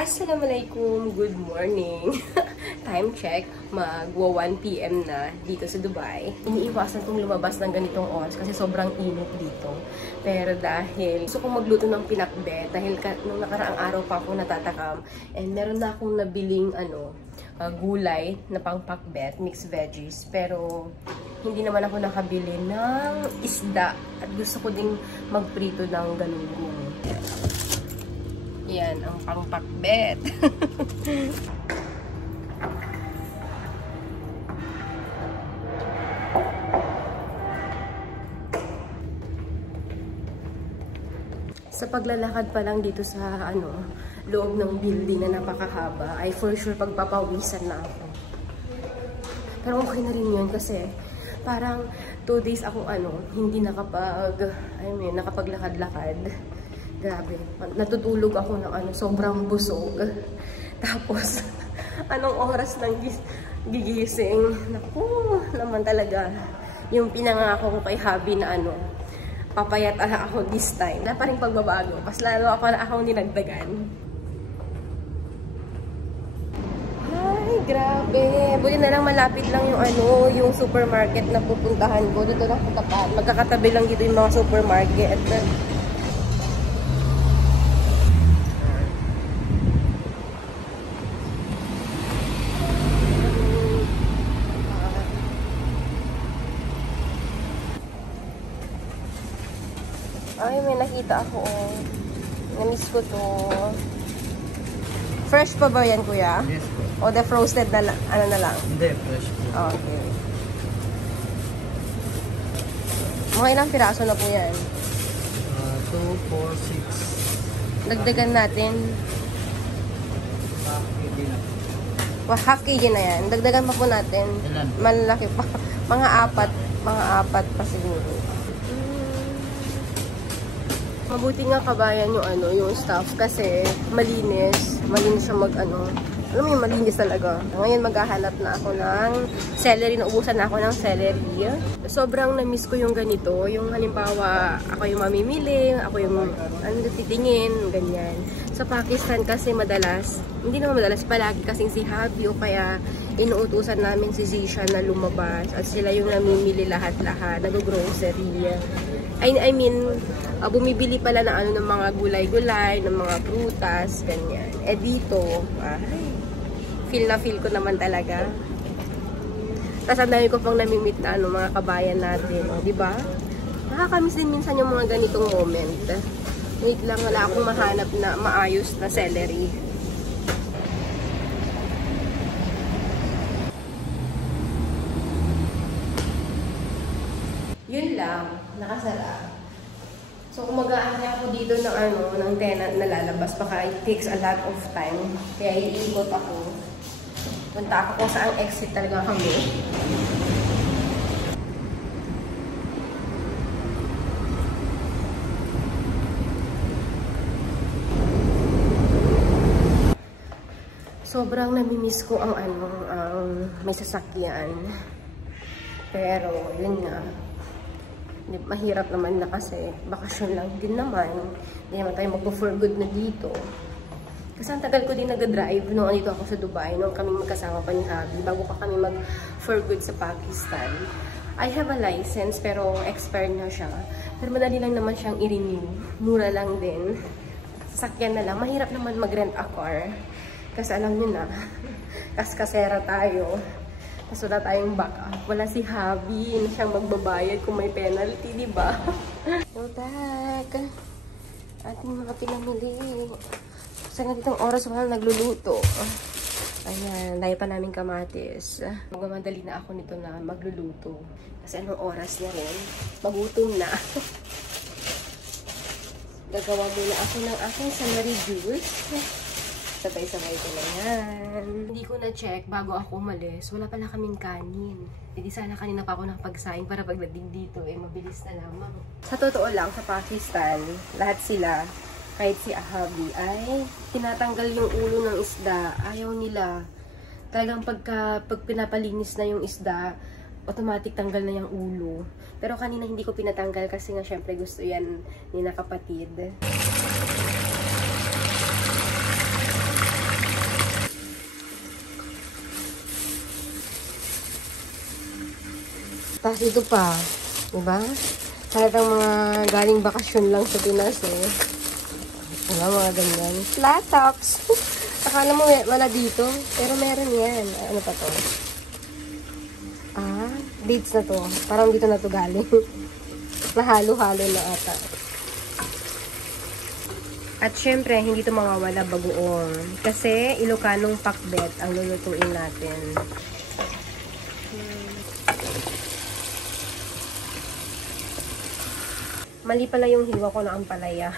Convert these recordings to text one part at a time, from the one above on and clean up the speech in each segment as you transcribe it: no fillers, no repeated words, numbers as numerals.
Assalamualaikum, good morning. Time check, magwa 1 PM na dito sa Dubai. Iniiwasan kong lumabas ng ganitong oras kasi sobrang init dito. Pero dahil gusto kong magluto ng pinakbet, dahil nung nakaraang araw pa ako natatakam, and meron na akong nabiling gulay na pang pakbet, mixed veggies. Pero hindi naman ako nakabili ng isda at gusto ko ding magprito ng galunggong. Yan, ang pangpakbet. Sa paglalakad pa lang dito sa loob ng building na napakahaba, ay for sure pagpapawisan na ako. Pero okay na rin yun kasi parang 2 days ako hindi nakapaglakad-lakad. Grabe, natutulog ako ng sobrang busog. Tapos, anong oras nang gigising? Naku, naman talaga. Yung pinangako ko kay hubby na papayat ako this time. Wala pa rin pagbabago. Pas lalo akong dinagdagan. Ay, grabe. Buti na lang malapit lang yung supermarket na pupuntahan ko. Dito lang sa tapat. Magkakatabi lang dito yung mga supermarket. Ay, may nakita ako. Na-miss ko to. Fresh pa ba yan, kuya? Yes po. O the frozen na lang? Hindi, fresh po. Okay. Mga ilang piraso na po yan? 2, 4, 6. Dagdagan natin. Half kg na yan. Dagdagan pa po natin. Ilan? Malaki pa. Mga apat pa siguro. Mabuti nga kabayan yung staff kasi malinis siya alam mo yung malinis talaga. Ngayon maghahanap na ako ng celery, naubusan na ako ng celery. Sobrang na-miss ko yung ganito, yung halimbawa ako yung mamimili, ako yung titingin, ganyan. Sa Pakistan kasi hindi naman madalas, palagi kasing si hubby o kaya inuutusan namin si Zisha na lumabas at sila yung namimili lahat-lahat, nag-grocery. I mean, bumibili pala ng mga gulay-gulay, ng mga prutas, ganyan. Eh dito, feel ko naman talaga. Tapos ang dami ko pang namimit na mga kabayan natin, di ba? Nakakamiss din minsan yung mga ganitong moment. Wait lang, wala akong mahanap na maayos na celery. Yun lang, nakasara. So, kung mag-aantay ako dito ng tenant na lalabas, baka it takes a lot of time. Kaya iikot ako. Punta ako kung saan exit talaga kami. Sobrang namimiss ko ang may sasakyan. Pero, yun nga. Mahirap naman na kasi bakasyon lang din naman. Hindi naman tayo magpo-for good na dito. Kasi ang tagal ko din nag-drive nung andito ako sa Dubai, nung kami magkasama pa ni hubby, bago pa kami mag-for good sa Pakistan. I have a license pero expired na siya. Pero madali lang naman siyang i-renew. Mura lang din. Sasakyan na lang. Mahirap naman mag-rent a car. Kasi alam niyo na, kaskasera tayo. Tapos wala tayong backup. Wala si hubby na siyang magbabayad kung may penalty, di ba? So, back. Ating mga pinamili. Sa ganitong oras wala nagluluto. Ayan, dahil pa namin kamatis. Magmamadali na ako nito na magluluto. Kasi anong oras na rin? Magutom na. Gagawa muna ako ng aking celery juice. Sabay-sabay ko na yan. Hindi ko na-check bago ako umalis. Wala pala kaming kanin. Hindi sana kanina pa ako nakapagsaing para pagdating dito, mabilis na lamang. Sa totoo lang, sa Pakistan, lahat sila, kahit si hubby, ay tinatanggal yung ulo ng isda. Ayaw nila. Talagang pag pinapalinis na yung isda, automatic tanggal na yung ulo. Pero kanina hindi ko pinatanggal kasi nga syempre gusto yan ni na kapatid. Tapos ito pa, diba? Talagang mga galing bakasyon lang sa Pinas eh. Diba, mga ganyan. Flat tops. Akala mo wala dito, pero meron yan. Ano pa to? Dates na to. Parang dito na to galing. Nahalo-halo na ata. At syempre, hindi ito mawawala bagoong. Kasi Ilocanong pakbet ang lulutuin natin. Mali pala yung hiwa ko na ampalaya.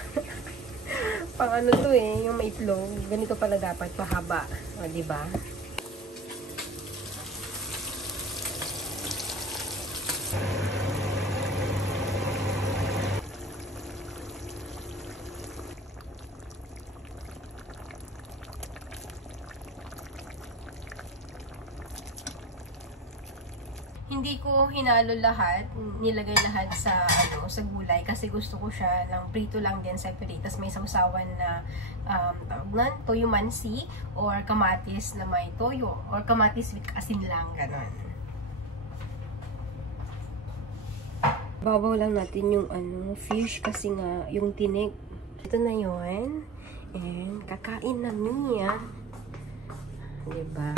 Pang ano to eh, yung maitlog. Ganito pala dapat, pahaba. O, diba? Hindi ko hinalo lahat, nilagay lahat sa sa gulay kasi gusto ko siya ng prito lang din separate. Tapos may sausawan na toyo mansi or kamatis na may toyo or kamatis with asin lang, ganon. Babaw lang natin yung fish kasi nga yung tinik. Ito na yun. And kakain na Mia. Diba?